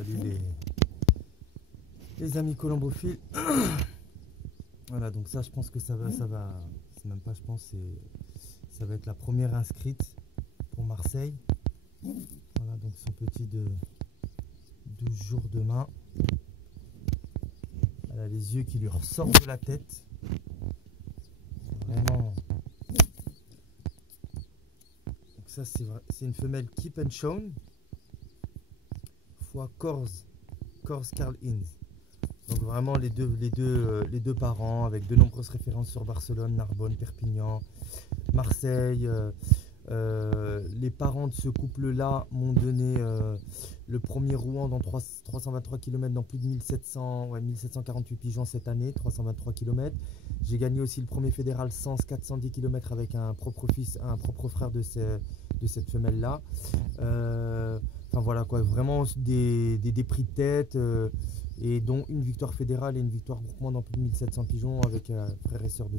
Salut les amis colombophiles. Voilà, donc ça je pense que ça va, c'est même pas je pense, ça va être la première inscrite pour Marseille. Voilà, donc son petit de 12 jours demain. Elle a les yeux qui lui ressortent de la tête. Vraiment. Donc ça c'est une femelle Keep and Shown fois Corse Carl Inns. Donc vraiment les deux parents avec de nombreuses références sur Barcelone, Narbonne, Perpignan, Marseille. Les parents de ce couple-là m'ont donné le premier Rouen dans 323 km dans plus de 1748 pigeons cette année, 323 km. J'ai gagné aussi le premier fédéral 100 410 km avec un propre fils, un propre frère de cette femelle-là. Enfin voilà quoi, vraiment des prix de tête et dont une victoire fédérale et une victoire groupement dans plus de 1700 pigeons avec frère et sœur de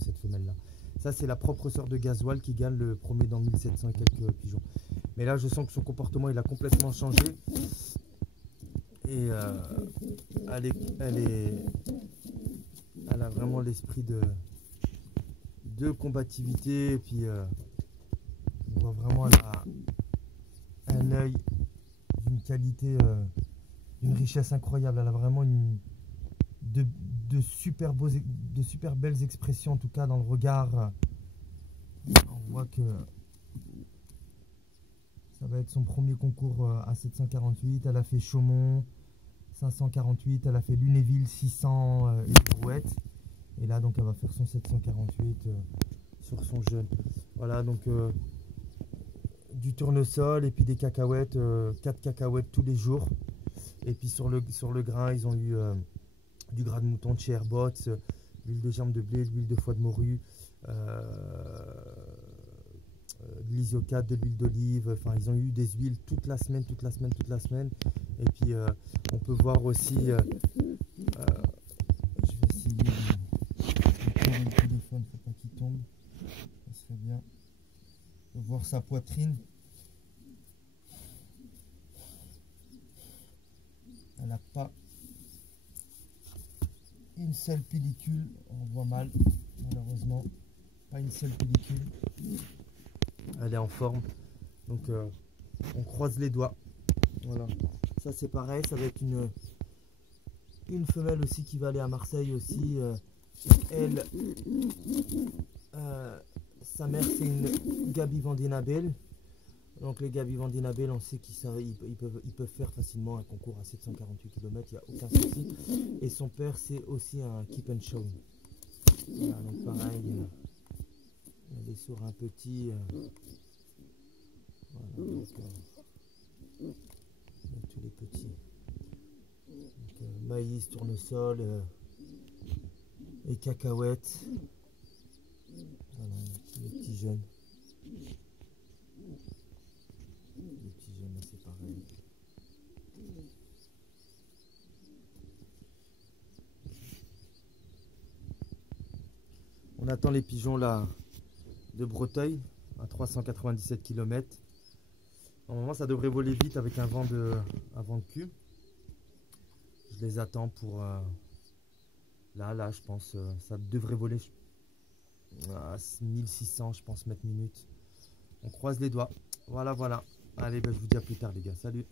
cette femelle-là. Ça, c'est la propre sœur de Gasoil qui gagne le premier dans 1700 et quelques pigeons. Mais là, je sens que son comportement, il a complètement changé. Et elle a vraiment l'esprit de combativité. Et puis, on voit vraiment un œil d'une qualité, d'une richesse incroyable. Elle a vraiment de super belles expressions, en tout cas dans le regard. On voit que ça va être son premier concours à 748. Elle a fait Chaumont 548, elle a fait Lunéville 600 et Brouette. Et là donc elle va faire son 748 sur son jeune. Voilà, donc du tournesol et puis des cacahuètes, 4 cacahuètes tous les jours. Et puis sur le grain, ils ont eu du gras de mouton de chez Airbots, l'huile de germe de blé, l'huile de foie de morue, de l'isiocate, de l'huile d'olive. Enfin, ils ont eu des huiles toute la semaine. Et puis, on peut voir aussi, je vais essayer de prendre le téléphone, faut pas qu'il tombe, ça serait bien. On peut voir sa poitrine. Elle n'a pas une seule pellicule, on voit mal, malheureusement, pas une seule pellicule. Elle est en forme, donc on croise les doigts. Voilà, ça c'est pareil, ça va être une femelle aussi qui va aller à Marseille aussi. Elle, sa mère c'est une Gaby Vandinabel. Donc les Gaby Vandinabel, on sait qu'ils peuvent faire facilement un concours à 748 km, il n'y a aucun souci. Et son père c'est aussi un Keep and Show. Voilà, donc pareil, elle est sur un petit... voilà, donc, tous les petits. Donc, maïs, tournesol et cacahuètes. Voilà, les petits jeunes. C'est pareil. On attend les pigeons là de Breteuil à 397 km. Normalement ça devrait voler vite avec un vent de cul. Je les attends pour là je pense ça devrait voler à 1600 je pense mètres minutes. On croise les doigts. Voilà. Allez, je vous dis à plus tard les gars. Salut.